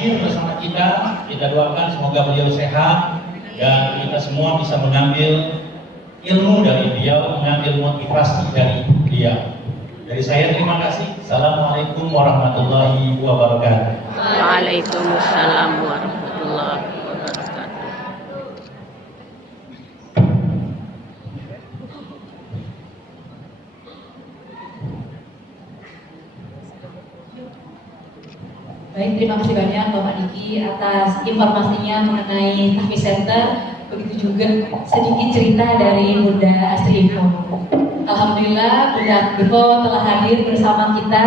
hadir bersama kita doakan semoga beliau sehat dan kita semua bisa mengambil ilmu dari beliau, mengambil motivasi dari beliau. Dari saya terima kasih. Assalamualaikum warahmatullahi wabarakatuh. Waalaikumsalam warahmatullahi wabarakatuh. Baik, terima kasih banyak Bapak Diki atas informasinya mengenai Tahfiz Center. Begitu juga sedikit cerita dari Bunda Astri Info. Alhamdulillah Bunda Info telah hadir bersama kita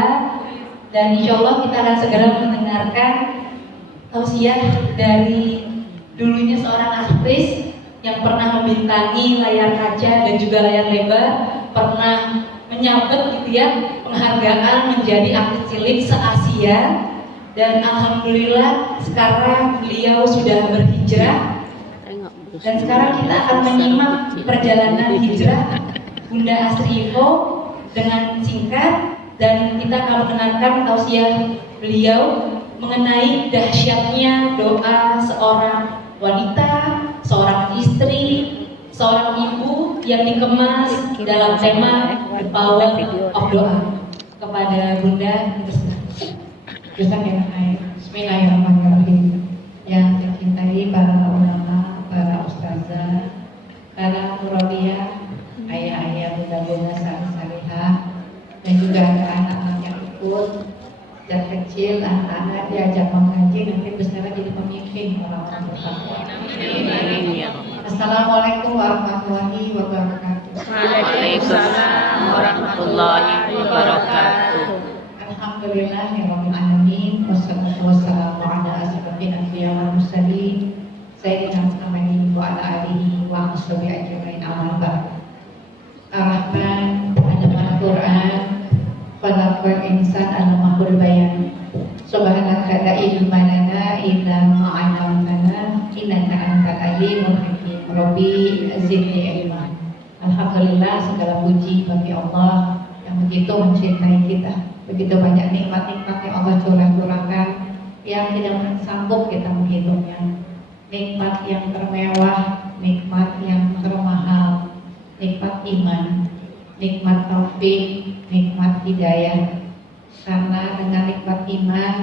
dan insya Allah kita akan segera mendengarkan tausiah dari dulunya seorang aktris yang pernah membintangi layar kaca dan juga layar lebar, pernah menyabet gitu ya penghargaan menjadi aktris cilik se-Asia. Dan alhamdulillah sekarang beliau sudah berhijrah dan sekarang kita akan menyimak perjalanan hijrah Bunda Astri Info dengan singkat dan kita akan mendengarkan tausiah beliau mengenai dahsyatnya doa seorang wanita, seorang istri, seorang ibu yang dikemas dalam tema The Power of Doa. Kepada Bunda Bismillahirrahmanirrahim. Yang dicintai para ulama, para ustazah, para murabiyah, ayah-ayah, bunda-bunda salihah, dan juga ada anak-anak yang ikut dan kecil, anak-anak diajak mengaji nanti besar jadi pemimpin orang-orang bertakwa. Assalamualaikum warahmatullahi wabarakatuh. Waalaikumsalam warahmatullahi wabarakatuh. Alhamdulillahirabbil alamin wassalatu wassalamu ala asyrofil anbiya wal mursalin sayyidina Muhammadin wa ala alihi wa sahbihi ajmain amma ba'd. Ar-Rahman allama al-Qur'an khalaqal insan allamahu bayan. Subhanaka la ilma lana illa ma 'allamtana innaka antal alimul hakim. Rabbi zidni ilma. Alhamdulillah segala puji bagi Allah yang begitu mencintai kita. Begitu banyak nikmat-nikmat yang Allah curahkan yang tidak sanggup kita menghitungnya. Nikmat yang termewah, nikmat yang termahal, nikmat iman, nikmat taufik, nikmat hidayah. Karena dengan nikmat iman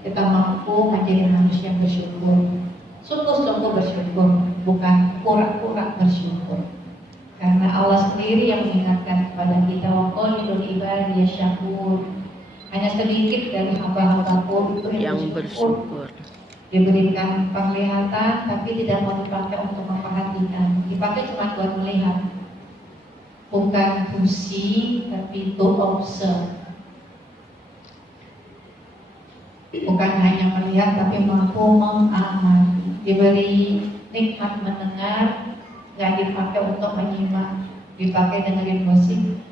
kita mampu menjadi manusia yang bersyukur. Sungguh-sungguh bersyukur, bukan pura-pura bersyukur. Karena Allah sendiri yang mengingatkan kepada kita, wa qalilul ibadi syakur. Hanya sedikit dari hamba-hambaku itu yang bersyukur. Diberikan penglihatan tapi tidak mau dipakai untuk memperhatikan. Dipakai cuma buat melihat. Bukan fungsi tapi to observe. Bukan hanya melihat tapi mampu mengamati. Diberi nikmat mendengar, nggak dipakai untuk menyimak, dipakai dengerin musik,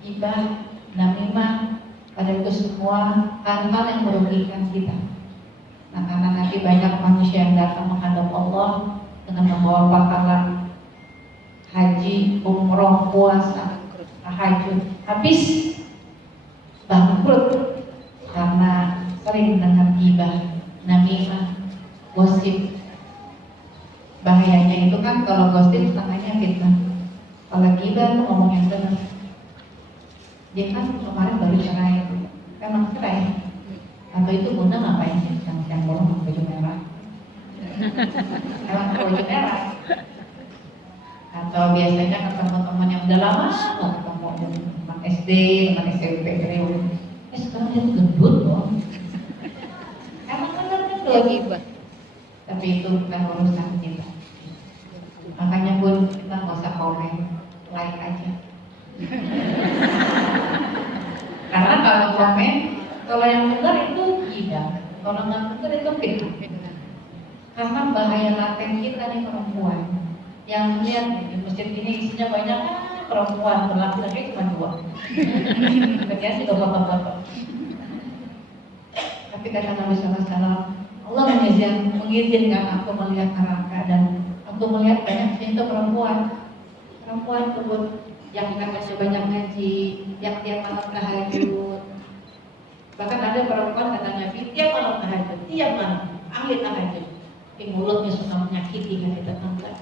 gibah, namimah. Pada itu semua hal-hal yang merugikan kita. Nah, karena nanti banyak manusia yang datang menghadap Allah dengan membawa pahala haji, umroh, puasa, tahajud, habis bangkrut karena sering dengan gibah, namimah, gosip. Bahayanya itu kan kalau gosip setengahnya fitnah. Kalau gibah itu ngomong yang benar. Dia kan kemarin baru cerai, memang cerai. Atau itu Bunda ngapain sih yang bolong baju merah? Emang baju merah? Atau biasanya ketemu teman yang udah lama nggak ketemu, teman SD, teman SMP, sekarang dia tuh gendut loh. Emang benar gendut. Tapi itu bukan urusan kita. Makanya Bun, kita nggak usah komen, like aja. Karena kalau komen, kalau yang benar itu tidak, kalau nggak benar itu fitnah. Karena bahaya laten kita nih perempuan yang lihat di masjid ini isinya banyak perempuan, berlaki-laki cuma 2. Kerjanya sih bapak-bapak. Tapi kata Nabi SAW, Allah mengizinkan aku melihat neraka dan aku melihat banyak di situ perempuan kebun yang masih banyak ngaji, yang tiap malam tahajud, Bahkan ada perempuan katanya tiap malam tahajud, tiap malam ahli tahajud, tapi mulutnya suka menyakiti hati tetangga.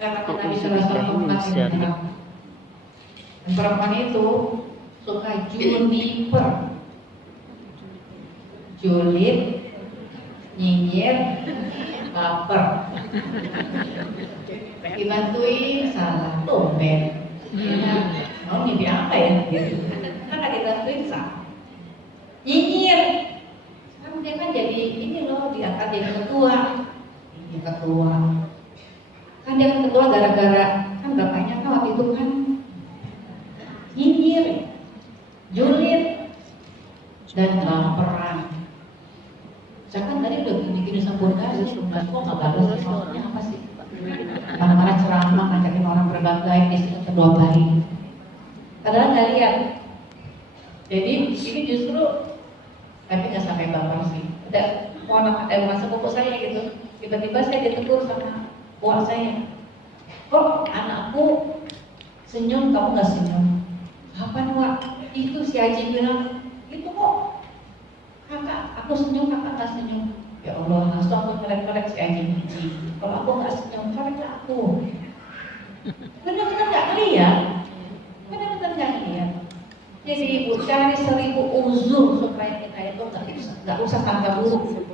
Karena Nabi SAW mengatakan, dan perempuan itu suka juniper, julid, nyinyir, baper. Dibantuin salah, tumben. Mau mimpi apa ya? Gitu. Karena dibantuin salah, nyinyir. Sekarang dia kan jadi ini loh, diangkat jadi ketua. Ini ketua. Kan dia kan ketua gara-gara kan bapaknya kan waktu itu kan nyinyir, julid, dan baperan. Saya kan tadi udah bikin sempurna, kok nggak bagus? Maksudnya apa sih? Mana-mana ceramah ngajakin orang berbuat baik di situ kedua baik. Padahal nggak lihat. Jadi ini justru, tapi nggak sampai baper sih. Ada orang sepupu saya gitu, tiba-tiba saya ditegur sama buah saya. Kok anakku senyum, kamu nggak senyum? Kapan Wak? Itu si Haji bilang, itu kok kakak, aku senyum, kakak nggak senyum. Ya Allah, langsung aku ngelek-ngelek si Haji. Kalau aku nggak senyum, karena aku benar-benar nggak lihat, benar-benar nggak lihat. Jadi ibu cari 1000 uzur supaya kita itu nggak usah sangka buruk.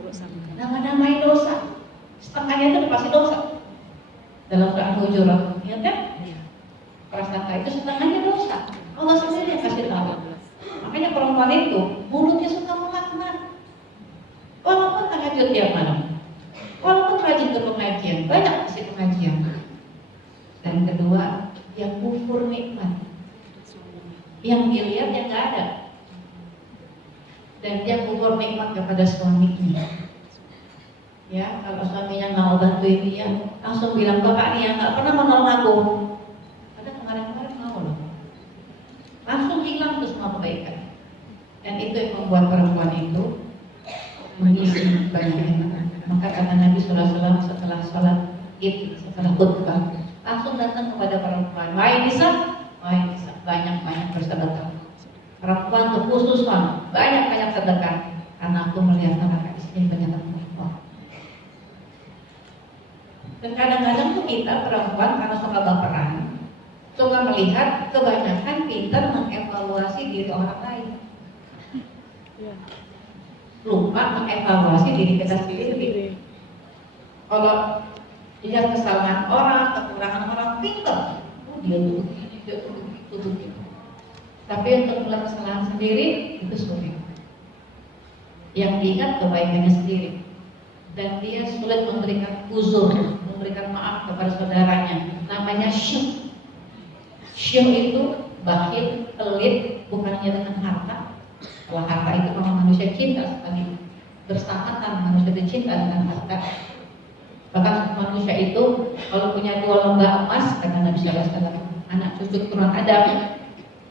Nama-namain dosa, setengahnya itu pasti dosa. Dalam Quran Hujurat, ya kan? Prasangka itu setengahnya dosa. Allah sendiri yang kasih tahu. Makanya perempuan itu mulutnya suka melaknat. Walaupun tahajud tiap malam, walaupun rajin ke pengajian, banyak isi pengajian. Dan kedua, yang kufur nikmat, yang dilihat yang nggak ada, dan dia kufur nikmat kepada suaminya. Ya, kalau suaminya nggak mau bantuin dia, langsung bilang bapak nih yang nggak pernah menolong aku. Ada kemarin-kemarin mau loh, langsung hilang tuh semua kebaikan. Dan itu yang membuat perempuan itu mengisi banyak. Maka kata Nabi SAW setelah sholat id, setelah khutbah, langsung datang kepada perempuan, wahai nisa, banyak-banyak bersedekah. Perempuan tuh khusus banyak-banyak sedekah, karena aku melihat anak istri banyak perempuan. Dan kadang-kadang tuh kita perempuan karena suka baperan, suka melihat kebanyakan pintar mengevaluasi diri orang lain, lupa mengevaluasi diri kita sendiri. Kalau lihat kesalahan orang, kekurangan orang, pintar, dia tuh gitu. Tapi untuk melihat kesalahan sendiri itu sulit. Yang diingat kebaikannya sendiri, dan dia sulit memberikan uzur, memberikan maaf kepada saudaranya. Namanya syuh. Syuh itu bakhil, pelit, bukannya dengan harta. Kalau harta itu memang manusia cinta sekali, bersama manusia itu cinta dengan harta. Bahkan manusia itu kalau punya 2 lembah emas, kata Nabi SAW, anak cucu keturunan Adam,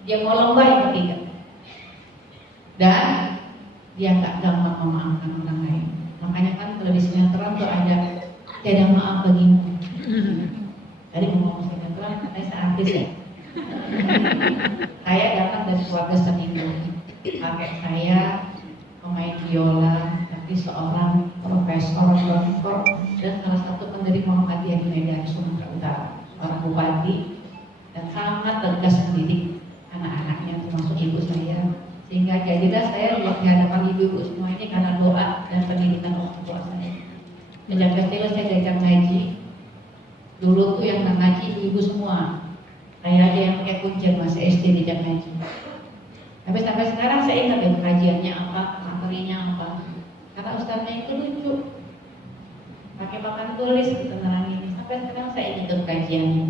dia mau lembah yang ketiga. Dan dia nggak gampang memaafkan orang lain. Makanya kan kalau di sinetron tuh ada tiada maaf bagimu. Tadi ngomong sinetron, katanya saya artis ya. Saya datang dari keluarga seni. Kakek saya pemain biola, tapi seorang profesor, doktor, dan salah satu penerima Muhammadiyah di Medan, Sumatera Utara, seorang bupati, dan sangat tegas mendidik anak-anaknya, termasuk ibu saya. Sehingga jadilah saya di hadapan ibu-ibu semua ini karena doa dan pendidikan orang tua saya. Sejak kecil saya diajak ngaji. Dulu tuh yang ngaji ibu-ibu semua. Saya aja yang pakai kuncian masih SD diajak ngaji. Tapi sampai sekarang saya ingat ya pengajiannya apa, materinya apa. Kata ustaznya itu lucu, pakai papan tulis gitu nerangin. Sampai sekarang saya ingat kajiannya.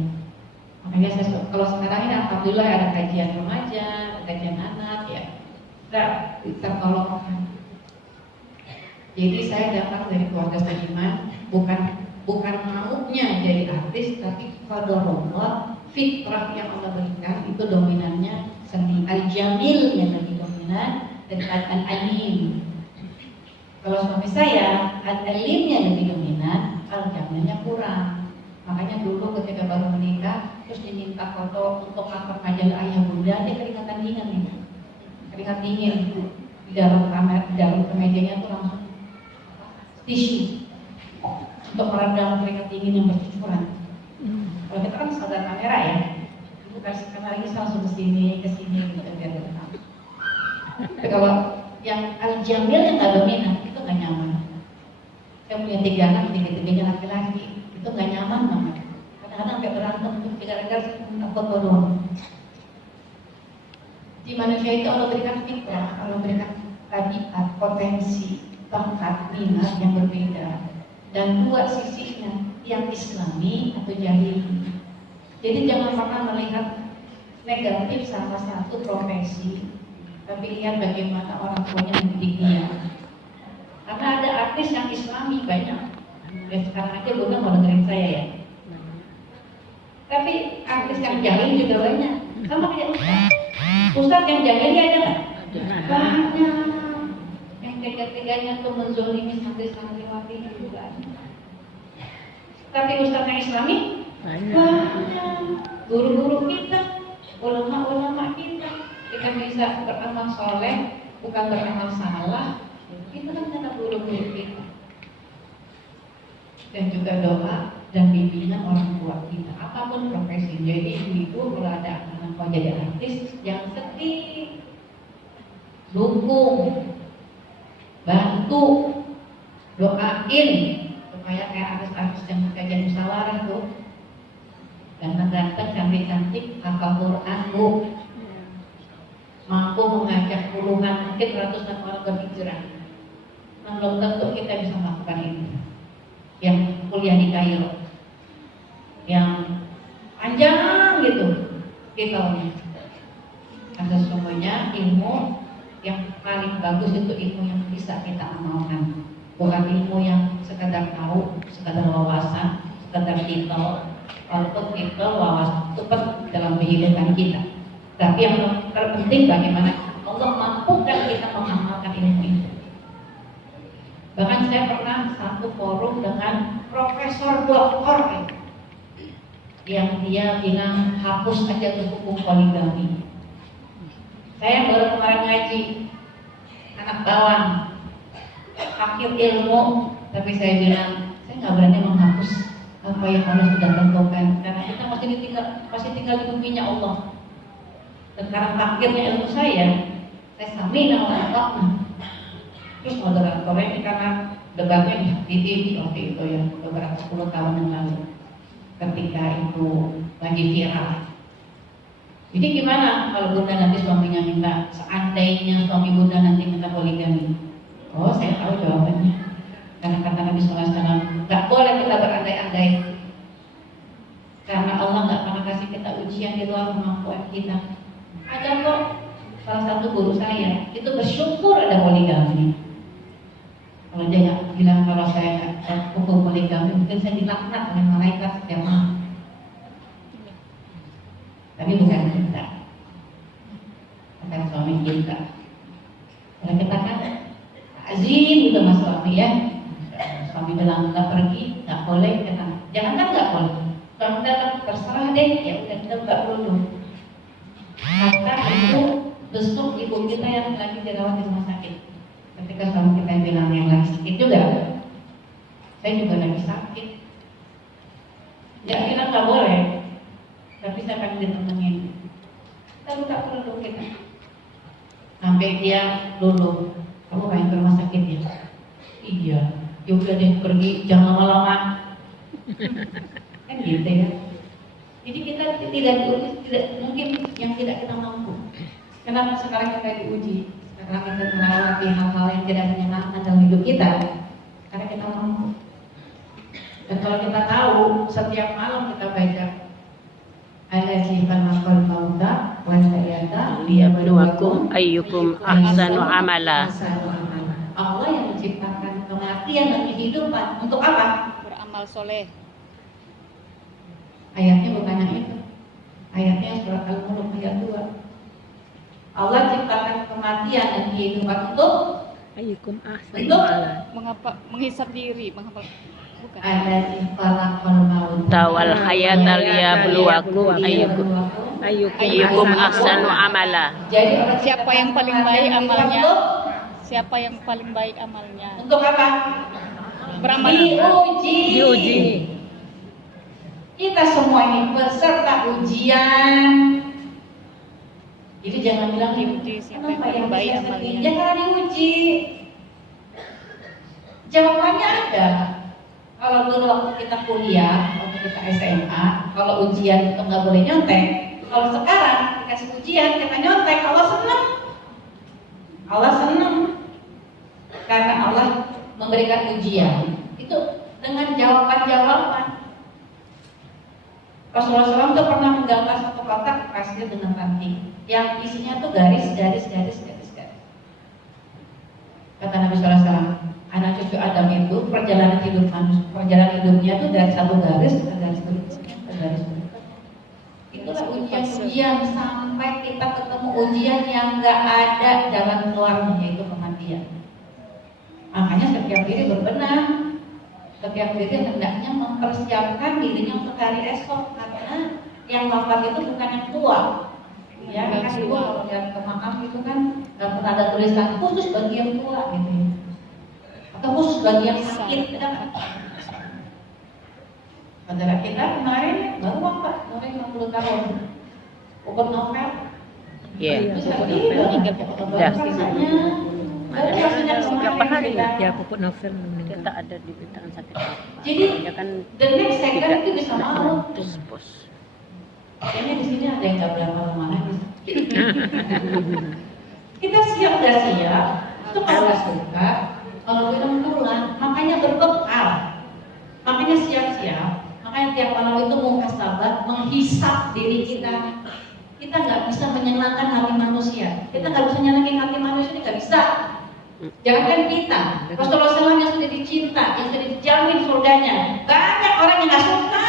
Makanya saya kalau sekarang ini alhamdulillah ada kajian remaja, ada kajian anak ya. Kita tolong. Jadi saya datang dari keluarga seniman, bukan maunya jadi artis, tapi qadarullah, fitrah yang Allah berikan itu dominannya seni. Al-jamil yang lebih dominan dan al-alim. Kalau suami saya, al-alimnya lebih dominan, al-jamilnya kurang. Makanya dulu ketika baru menikah, terus diminta foto untuk cover majalah ayah bunda, dia keringatan dingin nih. keringat dingin di dalam kamar, di dalam kemejanya tuh langsung tisu untuk meredam keringat dingin yang bercucuran. Kalau kita kan sadar kamera ya, itu kasih kamera lagi langsung ke sini gitu biar tenang. Tapi kalau yang al-jamil yang nggak dominan itu nggak nyaman. Saya punya 3 anak, 3-3-nya laki-laki, itu nggak nyaman banget. Kadang-kadang sampai berantem tuh, gara-gara foto doang. Di manusia itu Allah berikan fitrah, Allah berikan tabiat, potensi, bakat, minat yang berbeda, dan 2 sisinya, yang Islami atau jahili. Jadi jangan pernah melihat negatif salah satu profesi, tapi lihat bagaimana orang tuanya mendidik dia. Karena ada artis yang Islami banyak. Dan sekarang aja Bunda mau dengerin saya ya. Tapi artis yang jahil juga banyak. Sama kayak Ustaz. Ustaz yang jahil ada nggak? Banyak. Yang tega-teganya tuh menzolimi santri-santriwati juga. Tapi Ustaz yang Islami banyak. Guru-guru kita, ulama-ulama kita bisa beramal soleh, bukan beramal salah. Itu kan kata guru-guru kita. Dan juga doa dan bimbingan orang tua kita, apapun profesi. Jadi ibu-ibu kalau ada anak mau jadi artis, jangan sedih, dukung, bantu, doain supaya kayak artis-artis yang kajian musyawarah tuh, ganteng-ganteng, cantik-cantik, hafal Quran bu, mampu mengajak puluhan, mungkin ratusan orang berhijrah. Nah, belum tentu kita bisa melakukan itu. Yang kuliah di Kairo, yang panjang gitu, kita ada semuanya ilmu yang paling bagus itu ilmu yang bisa kita amalkan, bukan ilmu yang sekadar tahu, sekadar wawasan, sekadar titel, walaupun titel wawasan itu dalam kehidupan kita. Tapi yang terpenting bagaimana Allah mampukan kita mengamalkan ilmu itu. Bahkan saya pernah satu forum dengan profesor doktor yang dia bilang hapus aja tuh hukum poligami. Saya baru kemarin ngaji, anak bawang, akhir ilmu, tapi saya bilang saya nggak berani menghapus apa yang Allah sudah tentukan, karena kita masih tinggal di buminya Allah. Dan karena akhirnya ilmu saya samina wa ata'na. Terus moderatornya ini karena debatnya di TV waktu itu ya, beberapa 10 tahun yang lalu, ketika itu lagi viral. Jadi gimana kalau Bunda nanti suaminya minta, seandainya suami Bunda nanti minta poligami? Oh, saya tahu jawabannya. Karena kata Nabi SAW, nggak boleh kita berandai-andai. Karena Allah nggak pernah kasih kita ujian di luar kemampuan kita. Ada kok salah satu guru saya itu bersyukur ada poligami. Kalau dia nggak bilang kalau saya hukum poligami, mungkin saya dilaknat oleh malaikat setiap malam. Tapi bukan kita, bukan suami kita. Kalau kita kan azim itu mas suami ya, suami bilang nggak pergi, nggak boleh, jangan kan nggak boleh. Kalau kita terserah deh, ya udah kita nggak perlu. Karena itu besok ibu kita yang lagi dirawat di rumah sakit. Ketika suami kita bilang yang lagi sakit juga, saya juga lagi sakit. Ya kita nggak boleh, tapi saya akan ditemenin. Tapi tak perlu kita. Sampai dia dulu, kamu pengen ke rumah sakit ya? Iya. Ya udah deh pergi, jangan lama-lama. Kan gitu ya. Jadi kita tidak mungkin yang tidak kita mampu. Kenapa sekarang kita diuji? Karena kita melewati hal-hal yang tidak menyenangkan dalam hidup kita, karena kita mampu. Dan kalau kita tahu, setiap malam kita baca Allazi khalaqal mauta wal hayata liyabluwakum ayyukum ahsanu amala. Allah yang menciptakan kematian dan kehidupan untuk apa? Beramal soleh. Ayatnya bukan yang itu. Ayatnya surat Al-Mulk ayat 2. Allah ciptakan kematian dan kehidupan untuk Ayyukum ahsanu amala. Mengapa menghisap diri, bukan. Allazi khalaqal mauta Wal hayata liyabluwakum ayyukum Ayyukum ahsanu amala. Jadi orang Siapa yang paling baik amalnya? Untuk, Siapa yang paling baik amalnya? untuk apa? Beramal. Diuji. Kita semua ini peserta ujian. Jadi jangan bilang Diuji siapa yang kenapa paling yang baik bisa amalnya? sedih? Ya karena diuji. Jawabannya ada. Kalau dulu waktu kita kuliah, waktu kita SMA, kalau ujian itu nggak boleh nyontek. Kalau sekarang dikasih ujian kita nyontek, Allah senang. Allah senang karena Allah memberikan ujian itu dengan jawaban-jawaban. Rasulullah SAW itu pernah menggambar satu kotak pasir dengan ranting yang isinya tuh garis. Kata Nabi SAW, anak cucu Adam itu perjalanan hidupnya tuh dari satu garis ke garis berikutnya ke garis berikutnya. Itulah ujian sampai kita ketemu ujian yang nggak ada jalan keluarnya, yaitu kematian. Makanya setiap diri berbenah, setiap diri hendaknya mempersiapkan dirinya untuk hari esok, karena yang wafat itu bukan yang tua. Ya kan tua, kalau lihat ke makam itu kan pernah ada tulisan khusus bagi yang tua gitu ya. Atau khusus bagi yang sakit, kan? Saudara kita kemarin baru wafat, umur 50 tahun. Puput Novel. Iya. Terus rasanya Berapa hari ya puput novel meninggal? Kita ada di bintang sakit apa? Jadi Ya kan the next second itu bisa mau. pos. Kayaknya di sini ada yang nggak berapa lama lagi. Kita siap nggak siap? Itu kalau nggak suka, kalau belum tulang, makanya berbekal, makanya siap-siap, makanya tiap malam itu muhasabah, menghisap diri kita. Kita nggak bisa menyenangkan hati manusia, kita nggak bisa nyenangin hati manusia, ini nggak bisa. Jangankan kita, Rasulullah SAW yang sudah dicinta, yang sudah dijamin surganya, banyak orang yang nggak suka.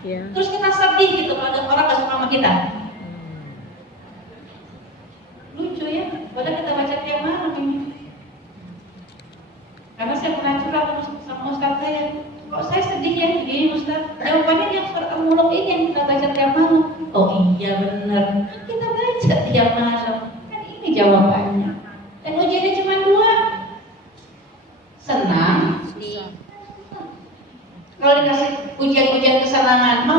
Ya. Terus kita sedih gitu kalau ada orang nggak suka sama kita. Lucu ya, padahal kita baca tiap malam ini. Karena saya pernah curhat sama Ustaz saya, kok saya sedih ya gini Ustaz? Jawabannya yang surat Al-Muluk ini yang kita baca tiap malam. Oh iya benar, kita baca tiap malam. Kan ini jawabannya. Dan ujiannya cuma 2. Senang, kalau dikasih ujian-ujian kesenangan